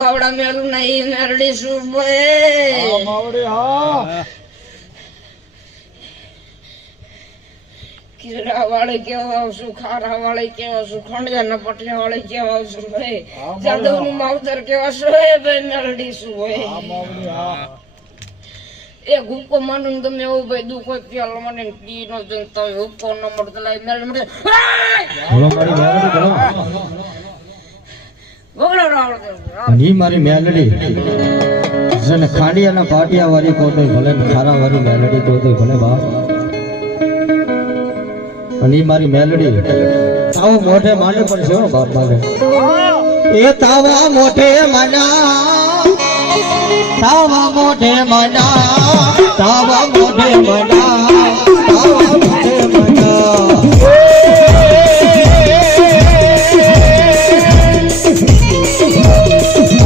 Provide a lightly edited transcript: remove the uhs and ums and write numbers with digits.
આવડા મેલું નહીં મેરડી સુબે માવડી હા કિરા વાળી કેવા આવશું ખારા વાળી કેવા આવશું ખંડિયા પટિયા વાળી કેવા આવશું ભાઈ જાદવ નું માવતર કેવા છો ભાઈ મેરડી સુબે માવડી હા એ ગુપ્કો માનું તમે એવું ભાઈ દુઃખ હોય પેલો મને પી નો જનતા હોય હુક્કો ન મળતો લાઈ મેરડી મળે બોલો મારી મેલડી બોલો બોલો રાવળ ની મારી મેલડી જને ખાડિયાના પાટિયા વાળી કોટો ભલે ને ખારા વાળી મેલડી કોટો ભલે બાપ અને ઈ મારી મેલડી તાવ મોઢે માને પડશે હો બાપ મારે એ તાવા મોઢે મના તાવા મોઢે મના તાવા મોઢે મના